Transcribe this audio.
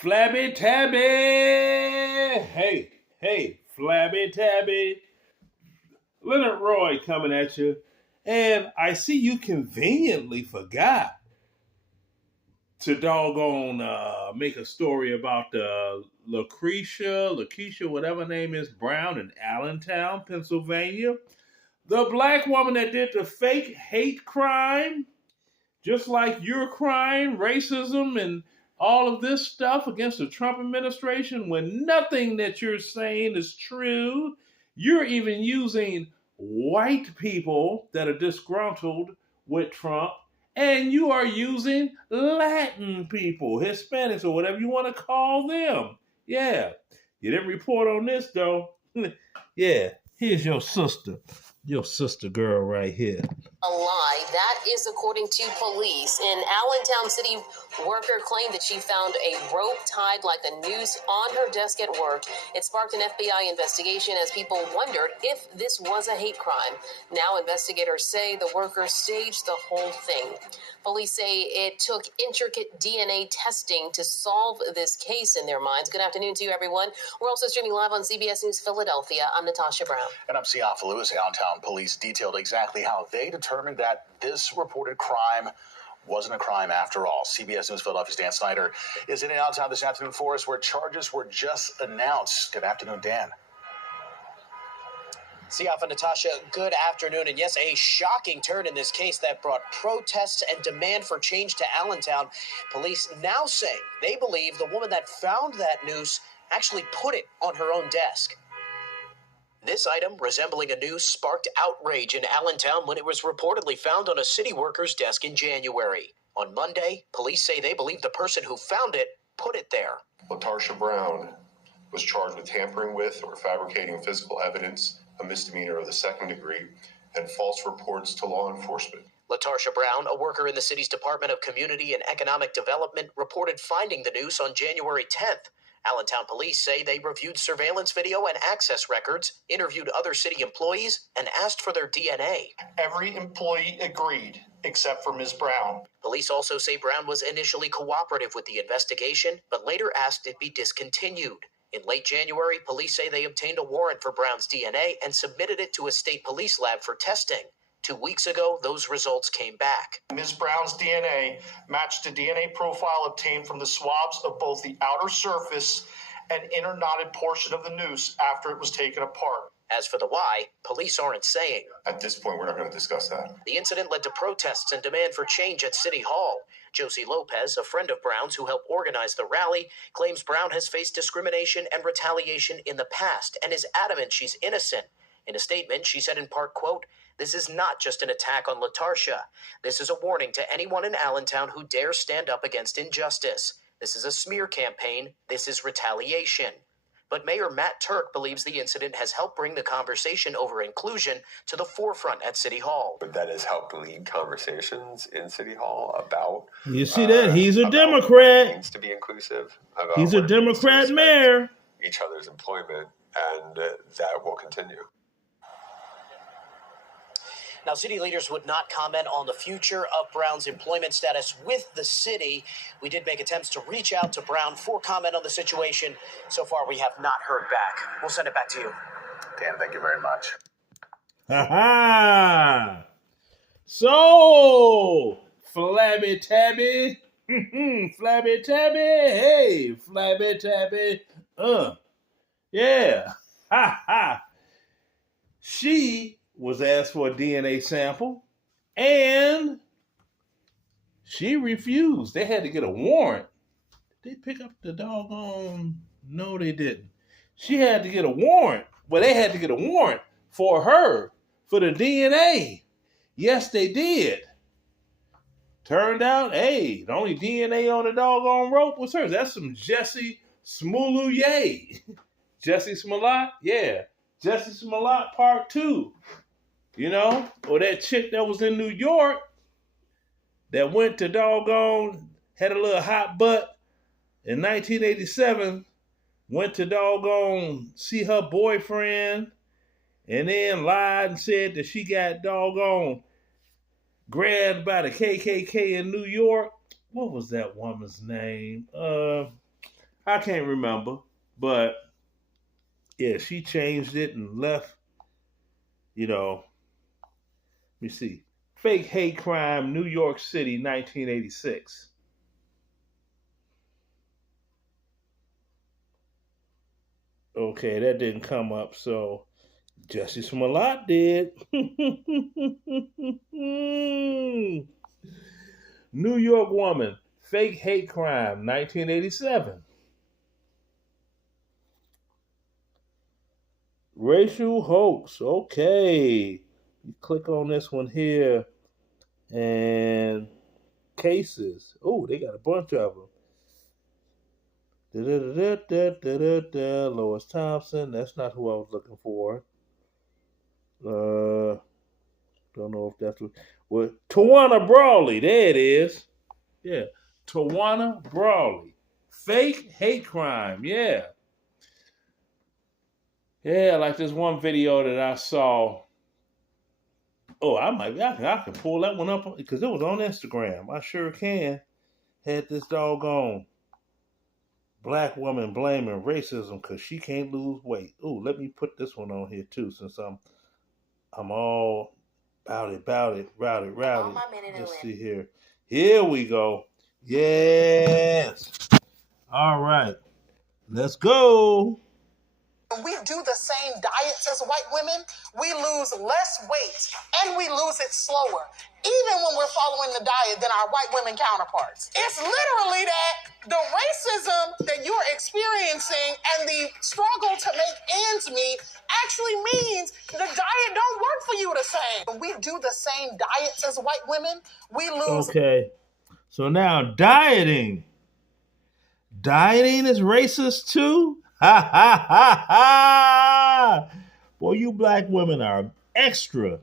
Flabby Tabby! Hey, Flabby Tabby. Leonard Roy coming at you. And I see you conveniently forgot to doggone make a story about Lakeisha, whatever her name is, Brown in Allentown, Pennsylvania. The black woman that did the fake hate crime, just like you're crying, racism and all of this stuff against the Trump administration when nothing that you're saying is true. You're even using white people that are disgruntled with Trump, and you are using Latin people, Hispanics, or whatever you want to call them. Yeah. You didn't report on this, though. Yeah. Here's your sister girl right here. A lie. That is according to police. An Allentown city worker claimed that she found a rope tied like a noose on her desk at work. It sparked an FBI investigation as people wondered if this was a hate crime. Now investigators say the worker staged the whole thing. Police say it took intricate DNA testing to solve this case in their minds. Good afternoon to you, everyone. We're also streaming live on CBS News Philadelphia. I'm LaTarsha Brown. And I'm Siafa Lewis. Allentown police detailed exactly how they determined that this reported crime wasn't a crime after all. CBS News Philadelphia's Dan Snyder is in Allentown this afternoon for us, where charges were just announced. Good afternoon, Dan. Siafa, Natasha, good afternoon. And yes, a shocking turn in this case that brought protests and demand for change to Allentown. Police now say they believe the woman that found that noose actually put it on her own desk. This item, resembling a noose, sparked outrage in Allentown when it was reportedly found on a city worker's desk in January. On Monday, police say they believe the person who found it put it there. LaTarsha Brown was charged with tampering with or fabricating physical evidence, a misdemeanor of the second degree, and false reports to law enforcement. LaTarsha Brown, a worker in the city's Department of Community and Economic Development, reported finding the noose on January 10th. Allentown police say they reviewed surveillance video and access records, interviewed other city employees, and asked for their DNA. Every employee agreed, except for Ms. Brown. Police also say Brown was initially cooperative with the investigation, but later asked it be discontinued. In late January, police say they obtained a warrant for Brown's DNA and submitted it to a state police lab for testing. 2 weeks ago, those results came back. Ms. Brown's DNA matched the DNA profile obtained from the swabs of both the outer surface and inner knotted portion of the noose after it was taken apart. As for the why, police aren't saying. At this point, we're not going to discuss that. The incident led to protests and demand for change at City Hall. Josie Lopez, a friend of Brown's who helped organize the rally, claims Brown has faced discrimination and retaliation in the past and is adamant she's innocent. In a statement, she said in part, quote, "This is not just an attack on LaTarsha. This is a warning to anyone in Allentown who dares stand up against injustice. This is a smear campaign. This is retaliation." But Mayor Matt Turk believes the incident has helped bring the conversation over inclusion to the forefront at City Hall. That has helped lead conversations in City Hall about... You see that? He's a Democrat. It means to be inclusive. He's a Democrat mayor. Each other's employment, and that will continue. Now, city leaders would not comment on the future of Brown's employment status with the city. We did make attempts to reach out to Brown for comment on the situation. So far, we have not heard back. We'll send it back to you. Dan, thank you very much. Ha ha! So, Flabby Tabby. Flabby Tabby. Hey, Flabby Tabby. Yeah. Ha ha. She was asked for a DNA sample, and she refused. They had to get a warrant. Did they pick up the doggone? No, they didn't. She had to get a warrant. Well, they had to get a warrant for her for the DNA. Yes, they did. Turned out, hey, the only DNA on the doggone rope was hers. That's some Jesse Smollett. Jesse Smollett? Yeah. Jesse Smollett Part 2. You know, or that chick that was in New York that went to doggone, had a little hot butt in 1987, went to doggone see her boyfriend, and then lied and said that she got doggone grabbed by the KKK in New York. What was that woman's name? I can't remember, but yeah, she changed it and left, you know, let me see. Fake hate crime, New York City, 1986. Okay, that didn't come up, so Jussie Smollett did. New York woman, fake hate crime, 1987. Racial hoax. Okay. You click on this one here and cases. Oh, they got a bunch of them. Lois Thompson. That's not who I was looking for. Don't know if that's what. Tawana Brawley. There it is. Yeah. Tawana Brawley. Fake hate crime. Yeah. Yeah, like this one video that I saw. Oh, I can pull that one up because it was on Instagram. I sure can. Had this doggone black woman blaming racism because she can't lose weight. Ooh, let me put this one on here too, since I'm all about it. Let's see here. Here we go. Yes. All right. Let's go. We do the same diets as white women, we lose less weight and we lose it slower, even when we're following the diet than our white women counterparts. It's literally that the racism that you're experiencing and the struggle to make ends meet actually means the diet don't work for you the same. When we do the same diets as white women, we lose. Okay. So now dieting. Dieting is racist too? Ha ha ha ha! Boy, you black women are extra